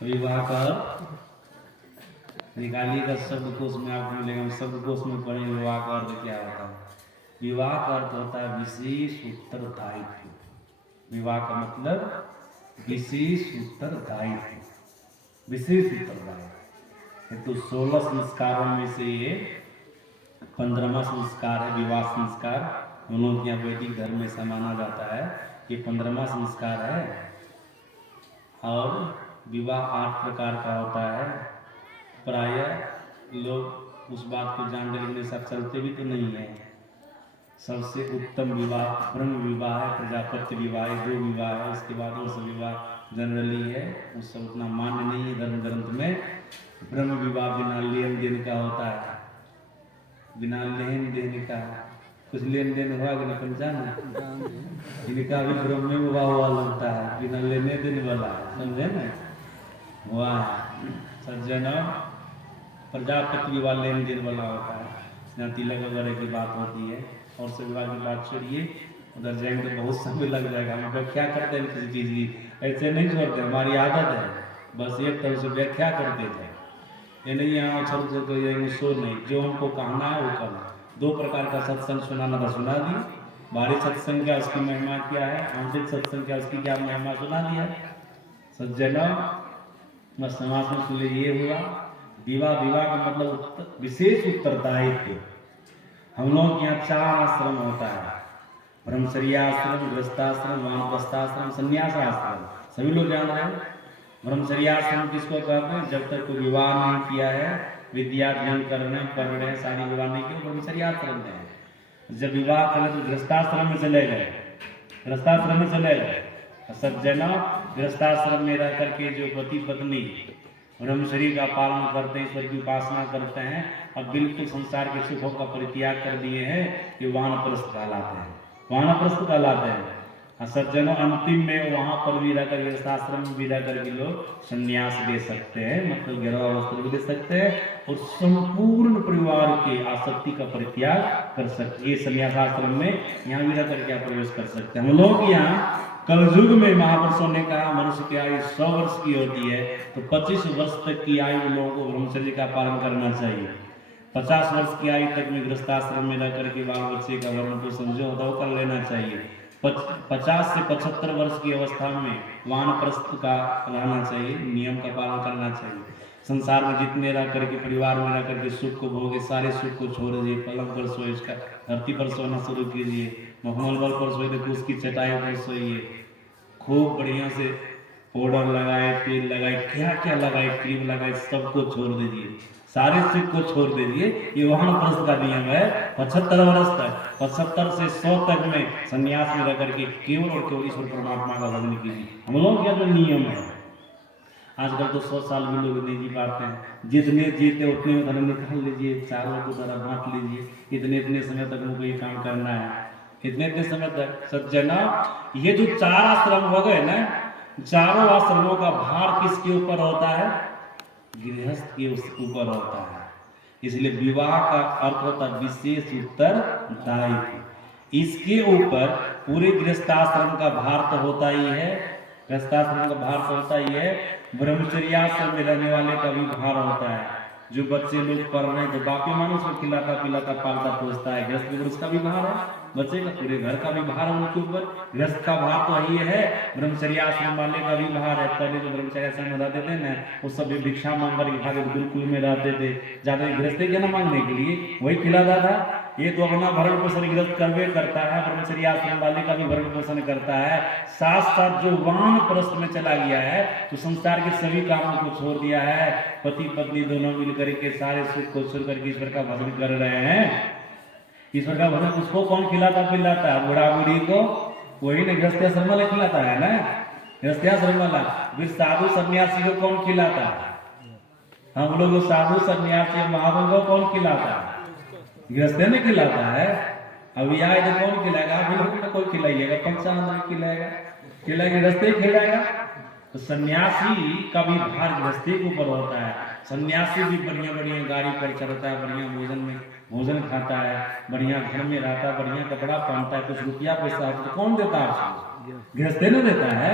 विवाह का निकालिएगा शब्दकोश में आपको मिलेगा। हम शब्दकोश में पढ़े विवाह का अर्थ क्या होता है। विवाह का अर्थ होता है विशेष उत्तरदायित्व। विवाह का मतलब विशेष उत्तरदायित्व, विशेष उत्तरदायित्व। तो 16 संस्कारों में से ये 15वां संस्कार है विवाह संस्कार। हम लोग यहाँ वैदिक धर्म में ऐसा माना जाता है ये 15वां संस्कार है। और विवाह 8 प्रकार का होता है। प्रायः लोग उस बात को जान लेकिन सब चलते भी तो नहीं है। सबसे उत्तम विवाह ब्रह्म विवाह है, प्रजापति विवाह है, 2 विवाह है। उसके बाद वो सब विवाह जनरली है, उस सब उतना मान्य नहीं है धर्म ग्रंथ में। ब्रह्म विवाह बिना लेन देन का होता है, बिना लेन देन का। कुछ लेन देन हुआ कि नहीं पंचाना, इनका भी ब्रह्म विवाह हुआ लगता है, बिना लेने देने वाला, समझे ना। हुआ सज्जन प्रजापति विवाह लेन देन वाला होता है, यहाँ तिलक वगैरह की बात होती है। और से विवाह की बात छोड़िए, उधर जाएंगे तो बहुत समय लग जाएगा। हम व्याख्या करते हैं किसी चीज़ की, ऐसे नहीं छोड़ते, हमारी आदत है बस एक तरह से व्याख्या करते थे। ये नहीं यहाँ छल से तो ये सो नहीं, जो हमको कहना है वो करना। 2 प्रकार का सत्संग सुनाना था, सुना दिया। बाहरी सत्संग क्या उसकी महिमा क्या है, आंतरिक सत्संग क्या उसकी क्या महिमा, सुना दिया। सज्जन बस समाज में सुन ये हुआ विवाह। विवाह का मतलब विशेष उत्तरदायित्व। हम लोग यहाँ 4 आश्रम होता है, ब्रह्मचर्य आश्रम, गृहस्थाश्रम, वानप्रस्थाश्रम, संन्यास आश्रम। सभी लोग जान रहे हैं। ब्रह्मचर्य आश्रम किसको कहते हैं, जब तक कोई विवाह नहीं किया है, विद्या अध्ययन कर रहे हैं, पढ़ रहे हैं, शादी विवाह नहीं किया, ब्रह्मचर्य आश्रम है। जब विवाह करें तो गृहस्थाश्रम में चले गए, गृहस्थाश्रम में चले गए। सज्जन गृहस्थाश्रम में रह करके जो पति पत्नी ब्रह्मचर्य का पालन करते हैं, ईश्वर की उपासना करते हैं, अब बिल्कुल संसार के सुखों का परित्याग कर दिए हैं, ये वानप्रस्थ कहलाते हैं, वानप्रस्थ कहलाते हैं। सज्जनों अंतिम में वहां पर भी रहकर गृहस्थाश्रम में भी रहकर के लोग संन्यास दे सकते हैं, मतलब गेरुआ वस्त्र भी दे सकते हैं और संपूर्ण परिवार के आसक्ति का परित्याग कर सकते हैं। ये संन्यासाश्रम में यहाँ भी रहकर के प्रवेश कर सकते हैं। हम लोग यहाँ कलयुग में महापुरुषों ने कहा मनुष्य की आयु 100 वर्ष की होती है, तो 25 वर्ष तक की आयु लोगों को ब्रह्मचर्य का पालन करना चाहिए। 50 वर्ष की आयु तक में गृहस्थाश्रम में रहकर के बाल बच्चे का भरण पोषण जो होता है वो कर लेना चाहिए। 50 से 75 वर्ष की अवस्था में वानप्रस्थ का रहना चाहिए, नियम का पालन करना चाहिए। संसार में जितने रह करके परिवार में रह करके सुख को भोगे, सारे सुख को छोड़ दीजिए। पलंग पर सोए, इसका धरती पर सोना शुरू कीजिए, मखमल पर सोए तो उसकी चटाई पर सोइए, खूब बढ़िया से पाउडर लगाए, तेल लगाए, क्या क्या लगाए, क्रीम लगाए, सबको छोड़ दीजिए, सारे सुख को छोड़ दीजिए। ये वानप्रस्थ का नियम है। 75 वर्ष तक, 75 से 100 तक में संन्यास में रह करके केवल और केवल ईश्वर परमात्मा का भजन कीजिए। हम लोग क्या तो नियम है। आजकल तो 100 साल भी लोग नहीं जी पाते हैं। जितने जीते उतने उधर निकाल लीजिए, चारों को तरह बांट लीजिए। इतने इतने समय तक उनको ये काम करना है, इतने इतने समय तक। सज्जना ये जो 4 आश्रम हो गए ना, चारों आश्रमों का भार किसके ऊपर होता है, गृहस्थ के ऊपर होता है। इसलिए विवाह का अर्थ होता है विशेष उत्तरदायित्व। इसके ऊपर पूरे गृहस्थाश्रम का भार तो होता ही है, गृहस्थाश्रम का भार तो होता ही है। ब्रह्मचर्याश्रम में रहने वाले का भी भार होता है। जो बच्चे लोग पढ़ रहे हैं, जो बाकी मानुष को खिलाता पिलाता पालता पोसता है, गृहस्थ उसका भी भार है, बच्चे का पूरे घर का भी भार है उनके ऊपर। गृहस्थ का भार तो यही है, ब्रह्मचर्याश्रम वाले का भी भार है। पहले जो ब्रह्मचर्याश्रम में रहते थे ना, वो सब भी भिक्षा मांग कर खाते गुरुकुल में रहते थे, ज्यादा गृहस्थ के न मांगने के लिए वही खिलाता था। ये तो अपना भरण पोषण गृहस्थ करवे करता है, ब्रह्मचर्याश्रम वाले का भी भरण पोषण करता है। साथ साथ जो वानप्रस्थ में चला गया है तो संसार के सभी कामों को छोड़ दिया है, पति पत्नी दोनों मिलकर के सारे सुख को छोड़ करके ईश्वर का भजन कर रहे हैं। ईश्वर का भजन उसको कौन खिलाता पिलाता है, बूढ़ा बूढ़ी को वही ना गृहस्थाश्रम वाला खिलाता है ना, गृहस्थाश्रम वाला। फिर साधु सन्यासी को कौन खिलाता है, हम लोग साधु सन्यासी महात्मा को कौन खिलाता है, गृहस्थ ने खिलाता है। अभी आए तो कौन खिलाएगा, अभी लोग कोई खिलाइएगा, पंचानंद खिलाएगा, खिलाएगा गृहस्थ खिलाएगा। तो सन्यासी का भी भार गृहस्थी के ऊपर होता है। सन्यासी भी बढ़िया बढ़िया गाड़ी पर चढ़ता है, बढ़िया भोजन खाता है, बढ़िया घर में रहता है, बढ़िया कपड़ा पहनता है, कुछ रुपया पैसा तो कौन देता है उसको, गृहस्थ न देता है।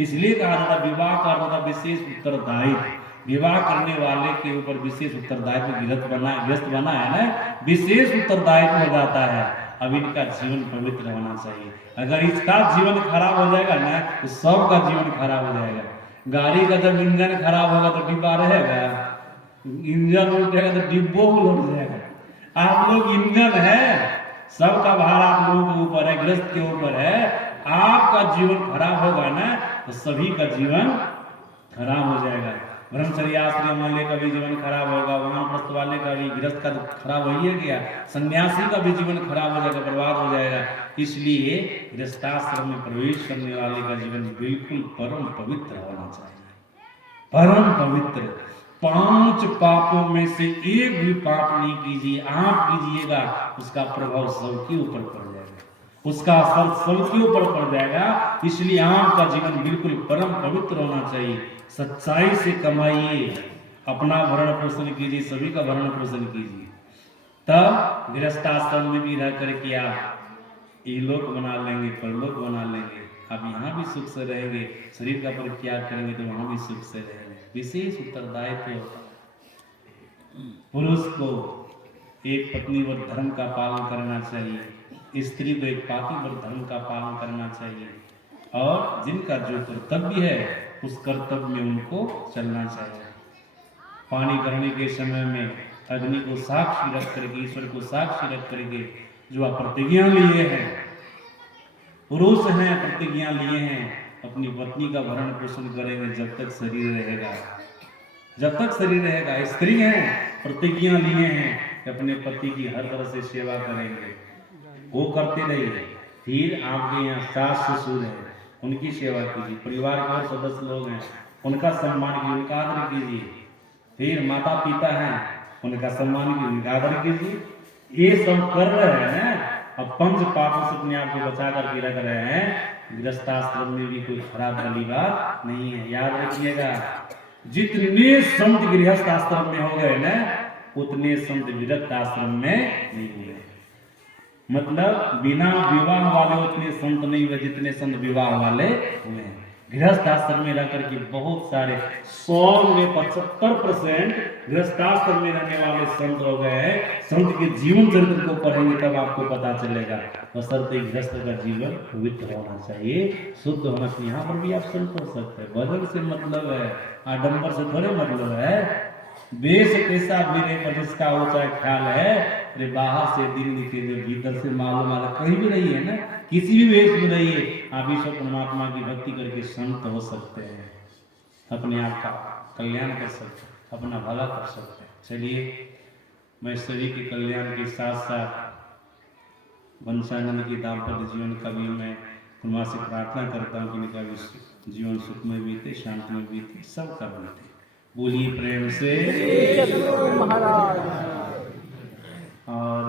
इसलिए कहा जाता विवाह का अर्थ था विशेष उत्तरदायित्व। विवाह करने वाले के ऊपर विशेष उत्तरदायित्व गृहस्थ बना है ना, विशेष उत्तरदायित्व हो जाता है। अब इनका जीवन पवित्र होना चाहिए। अगर इसका जीवन खराब हो जाएगा ना तो सबका जीवन खराब हो जाएगा। गाड़ी का जब इंजन खराब होगा तो डिब्बा रहेगा, इंजन उल्टेगा तो डिब्बो उलट जाएगा। आप लोग इंजन है, सबका भार आप लोगों के ऊपर है, गृहस्थ के ऊपर है। आपका जीवन खराब होगा ना तो सभी का जीवन खराब हो जाएगा। ब्रह्मचर्य आश्रम वाले का भी जीवन खराब होगा, वानप्रस्थ वाले का भी, गृहस्थ का तो खराब हो ही गया, सन्यासी का भी जीवन खराब हो जाएगा, बर्बाद हो जाएगा। इसलिए गृहस्थाश्रम में प्रवेश करने वाले का जीवन बिल्कुल परम पवित्र होना चाहिए, परम पवित्र। 5 पापों में से एक भी पाप नहीं कीजिए, आप कीजिएगा उसका प्रभाव सबके ऊपर पड़ जाएगा, उसका असर सबके ऊपर पड़ जाएगा। इसलिए आपका जीवन बिल्कुल परम पवित्र होना चाहिए। सच्चाई से कमाइए, अपना भरण पोषण कीजिए, सभी का भरण पोषण कीजिए, तब गृहस्थाश्रम में भी रह करके आप इलोक बना लेंगे, परलोक बना लेंगे। आप यहाँ भी सुख से रहेंगे, शरीर का परित्याग करेंगे तो वहां भी सुख से रहेंगे। विशेष उत्तरदायित्व होता है। पुरुष को एक पत्नीव्रत धर्म का पालन करना चाहिए, स्त्री को एक पतिव्रत धर्म का पालन करना चाहिए, और जिनका जो कर्तव्य है उस कर्तव्य में उनको चलना चाहिए। पानी भरने के समय में अग्नि को साक्षी रख करके, ईश्वर को साक्षी रख करके जो आप प्रतिज्ञा लिए हैं, पुरुष हैं प्रतिज्ञा लिए हैं, अपनी पत्नी का भरण पोषण करेंगे जब तक शरीर रहेगा, जब तक शरीर रहेगा। स्त्री हैं प्रतिज्ञा लिए हैं कि अपने पति की हर तरह से सेवा करेंगे, वो करते रहिए। फिर आपके यहाँ सास ससुर है, उनकी सेवा कीजिए। परिवार के और सदस्य लोग हैं, उनका सम्मान कीजिए, उनका आदर कीजिए। फिर माता पिता हैं, उनका सम्मान कीजिए, उनका आदर कीजिए। ये सब कर रहे हैं ना, अब 5 पापों से अपने आप को बचा करके रख रहे हैं। गृहस्थाश्रम में भी कोई खराब वाली बात नहीं है, याद रखिएगा। जितने संत गृहस्थ आश्रम में हो गए ना, उतने संत विरक्त आश्रम में नहीं हुए। मतलब बिना विवाह वाले उतने संत नहीं हुए जितने संत विवाह वाले हुए हैं। गृहस्थ आश्रम में रह करके बहुत सारे 100 में 75% गृहस्थाश्रम में रहने वाले संत हो गए हैं। संत के जीवन चरित्र को पढ़ेंगे तब आपको पता चलेगा। बशर्ते गृहस्थ का जीवन पवित्र होना चाहिए, शुद्ध होना चाहिए। यहाँ पर भी आप शुरू कर सकते हैं। भजन से मतलब है, आडंबर से थोड़े मतलब है। वेश कैसा भी रहे पर जिसका ऊंचा ख्याल है, अरे बाहर से दिल निकले भीतर से मालूम आ रहा, कहीं भी नहीं है ना, किसी भी वेश में रहिए, आप ईश्वर परमात्मा की भक्ति करके संत हो सकते हैं, अपने आप का कल्याण कर सकते हैं, अपना भला कर सकते हैं। चलिए, मैं सभी के कल्याण के साथ साथ वंशानंद की दाम्पत्य जीवन का भी मैं परमात्मा से प्रार्थना करता हूँ कि इनका भी जीवन सुख में बीते, शांति में बीते, सबका बीते। बोलिए प्रेम से महाराज। और